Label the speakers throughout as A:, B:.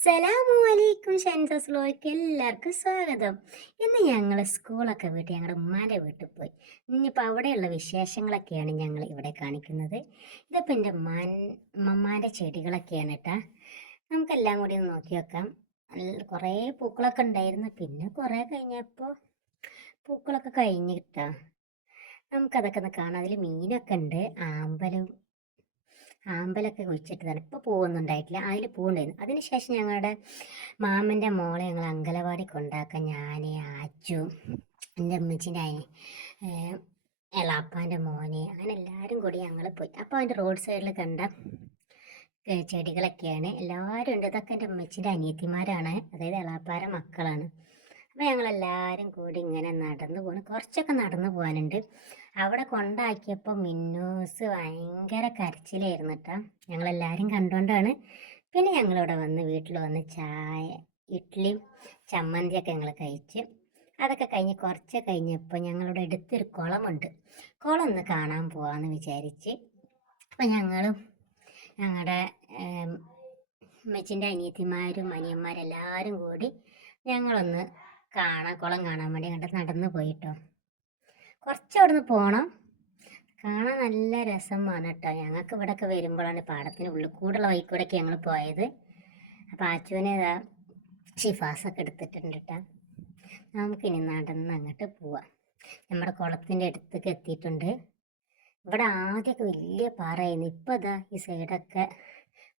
A: അസ്സലാമു അലൈക്കും ഷൻസസ് ലോയ്ക്ക് എല്ലാവർക്കും സ്വാഗതം. ഇന്ന് ഞങ്ങൾ സ്കൂളൊക്കെ വീട്ടിൽ ഞങ്ങളുടെ ഉമ്മാന്റെ വീട്ടിൽ പോയി. ഇനിയിപ്പോൾ അവിടെയുള്ള വിശേഷങ്ങളൊക്കെയാണ് ഞങ്ങൾ ഇവിടെ കാണിക്കുന്നത്. ഇതിപ്പോൾ എന്റെ ഉമ്മാൻ ചെടികളൊക്കെയാണ് കേട്ടാ നമുക്കെല്ലാം കൂടി ഒന്ന് നോക്കി വെക്കാം. കുറേ പൂക്കളൊക്കെ ഉണ്ടായിരുന്നു. പിന്നെ കുറേ കഴിഞ്ഞപ്പോൾ പൂക്കളൊക്കെ കഴിഞ്ഞ് കിട്ടാം നമുക്കതൊക്കെ ഒന്ന് കാണാം. അതിൽ മീനൊക്കെ ഉണ്ട്. ആമ്പലും ആമ്പലൊക്കെ കുഴിച്ചിട്ടതാണ് ഇപ്പോൾ പൂവൊന്നുണ്ടായിട്ടില്ല. അതിൽ പൂവുണ്ടായിരുന്നു. അതിനുശേഷം ഞങ്ങളുടെ മാമന്റെ മോളെ ഞങ്ങൾ അങ്കലവാടി കൊണ്ടാക്കാൻ ഞാൻ ആച്ചു എന്റെ അമ്മച്ചിന്റെ അതിന് എളാപ്പാന്റെ മോനെ അങ്ങനെ എല്ലാവരും കൂടി ഞങ്ങൾ പോയി. അപ്പോൾ അതിന്റെ റോഡ് സൈഡിൽ കണ്ട ചെടികളൊക്കെയാണ്. എല്ലാവരും ഉണ്ട്. ഇതൊക്കെ എന്റെ അമ്മച്ചിന്റെ അനിയത്തിമാരാണ്. അതായത് എളാപ്പാര മക്കളാണ്. അപ്പോൾ ഞങ്ങളെല്ലാവരും കൂടി ഇങ്ങനെ നടന്നു പോകണം കുറച്ചൊക്കെ നടന്നു പോകാനുണ്ട് അവിടെ കൊണ്ടാക്കിയപ്പോൾ മിന്നൂസ് ഭയങ്കര കരച്ചിലായിരുന്നു കേട്ടോ ഞങ്ങളെല്ലാവരും കണ്ടുകൊണ്ടാണ് പിന്നെ ഞങ്ങളിവിടെ വന്ന് വീട്ടിൽ വന്ന് ചായ ഇഡ്ഡലിയും ചമ്മന്തിയൊക്കെ ഞങ്ങൾ കഴിച്ച് അതൊക്കെ കഴിഞ്ഞ് കുറച്ച് കഴിഞ്ഞപ്പോൾ ഞങ്ങളുടെ അടുത്തൊരു കുളമുണ്ട്. കുളം ഒന്ന് കാണാൻ പോവാന്ന് വിചാരിച്ച് അപ്പം ഞങ്ങളും ഞങ്ങളുടെ അമ്മച്ചിന്റെ അനിയത്തിമാരും അനിയന്മാരെല്ലാവരും കൂടി ഞങ്ങളൊന്ന് കാണാൻ കുളം കാണാൻ വേണ്ടി അങ്ങോട്ട് നടന്നു പോയിട്ടോ. കുറച്ച് അവിടുന്ന് പോകണം കാണാൻ നല്ല രസമാണ് കേട്ടോ ഞങ്ങൾക്ക് ഇവിടെയൊക്കെ വരുമ്പോഴാണ് പാടത്തിന് ഉള്ളിൽ കൂടെയുള്ള വഴിക്കൂടെയൊക്കെ ഞങ്ങൾ പോയത്. അപ്പം ആച്ചുവിനെ ഇതാ ഷിഫാസൊക്കെ എടുത്തിട്ടുണ്ട് കേട്ടോ നമുക്കിനി നടന്ന് അങ്ങോട്ട് പോവാം. നമ്മുടെ കുളത്തിന്റെ അടുത്തേക്ക് എത്തിയിട്ടുണ്ട്. ഇവിടെ ആദ്യമൊക്കെ വലിയ പാറയായിരുന്നു. ഇപ്പോൾ ഇതാ ഈ സൈഡൊക്കെ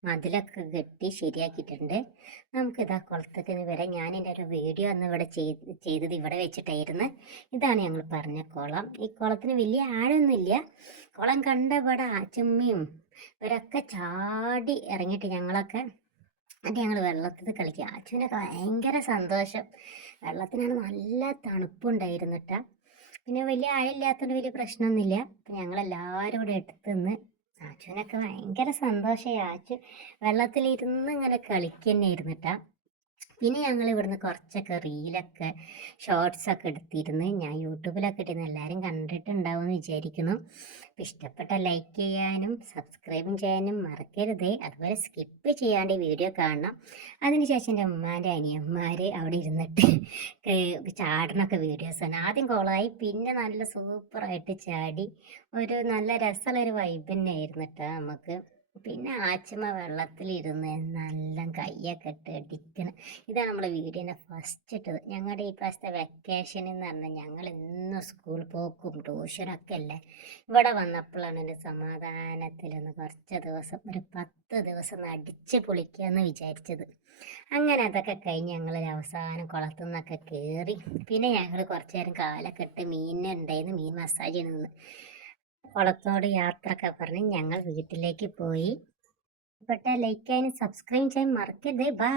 A: മതിലൊക്കെ കെട്ടി ശരിയാക്കിയിട്ടുണ്ട്. നമുക്കിതാ ഇനി വരാം ഞാൻ എന്റെ ഒരു വീഡിയോ അന്ന് ഇവിടെ ചെയ്ത് ചെയ്തത് ഇവിടെ വെച്ചിട്ടായിരുന്നു. ഇതാണ് ഞങ്ങൾ പറഞ്ഞ കുളം. ഈ കുളത്തിന് വലിയ ആഴമൊന്നുമില്ല. കുളം കണ്ട ഇവിടെ അച്ചമ്മയും ഇവരൊക്കെ ചാടി ഇറങ്ങിയിട്ട് ഞങ്ങളൊക്കെ എന്നിട്ട് ഞങ്ങൾ വെള്ളത്തിൽ കളിക്കുക. അച്ഛനൊക്കെ ഭയങ്കര സന്തോഷം. വെള്ളത്തിനാണ് നല്ല തണുപ്പുണ്ടായിരുന്നു കേട്ടോ പിന്നെ വലിയ ആഴമില്ലാത്തതുകൊണ്ട് വലിയ പ്രശ്നമൊന്നുമില്ല. അപ്പം ഞങ്ങളെല്ലാവരും കൂടെ എടുത്ത് നിന്ന് ആച്ചുവിനൊക്കെ ഭയങ്കര സന്തോഷമായി ആച്ചു വെള്ളത്തിലിരുന്ന് ഇങ്ങനെ കളിക്കുന്നതായിരുന്നു കേട്ടോ പിന്നെ ഞങ്ങൾ ഇവിടുന്ന് കുറച്ചൊക്കെ റീലൊക്കെ ഷോർട്സൊക്കെ എടുത്തിരുന്ന് ഞാൻ യൂട്യൂബിലൊക്കെ ഇട്ടിരുന്നു എല്ലാവരും കണ്ടിട്ടുണ്ടാവും എന്ന് വിചാരിക്കുന്നു. അപ്പോൾ ഇഷ്ടപ്പെട്ട ലൈക്ക് ചെയ്യാനും സബ്സ്ക്രൈബും ചെയ്യാനും മറക്കരുത്. അതുപോലെ സ്കിപ്പ് ചെയ്യാണ്ട് വീഡിയോ കാണണം. അതിനുശേഷം എന്റെ ഉമ്മാന്റെ അനിയന്മാർ അവിടെ ഇരുന്നിട്ട് ക- വീഡിയോസ് ആണ്. ആദ്യം കോളായി പിന്നെ നല്ല സൂപ്പറായിട്ട് ചാടി. ഒരു നല്ല രസമുള്ളൊരു വൈബ് തന്നെയായിരുന്നു കേട്ടോ നമുക്ക്. പിന്നെ ആച്ചമ്മ വെള്ളത്തിലിരുന്ന് നല്ല കയ്യൊക്കെ ഇട്ട് അടിക്കണം ഇതാണ് നമ്മൾ വീടിന്റെ ഫസ്റ്റ് ഇട്ടത്. ഞങ്ങളുടെ ഈ പ്രാവശ്യത്തെ വെക്കേഷൻ എന്ന് പറഞ്ഞാൽ ഞങ്ങൾ എന്നും സ്കൂൾ പോക്കും ട്യൂഷനൊക്കെ അല്ലേ? ഇവിടെ വന്നപ്പോഴാണ് എന്റെ സമാധാനത്തിലൊന്ന് കുറച്ച് ദിവസം ഒരു പത്ത് ദിവസം ഒന്ന് അടിച്ച് പൊളിക്കുക എന്ന് വിചാരിച്ചത്. അങ്ങനെ അതൊക്കെ കഴിഞ്ഞ് ഞങ്ങൾ അവസാനം കുളത്തു നിന്നൊക്കെ കയറി പിന്നെ ഞങ്ങൾ കുറച്ച് നേരം കാലൊക്കെ ഇട്ട് മീനുണ്ടായിരുന്നു മീൻ മസാജ് ചെയ്യുന്നത് കുളത്തോട് യാത്രയൊക്കെ പറഞ്ഞ് ഞങ്ങൾ വീട്ടിലേക്ക് പോയി. പെട്ട ലൈക്ക് ചെയ്യാനും സബ്സ്ക്രൈബ് ചെയ്യാൻ മറക്കരുത്. ബൈ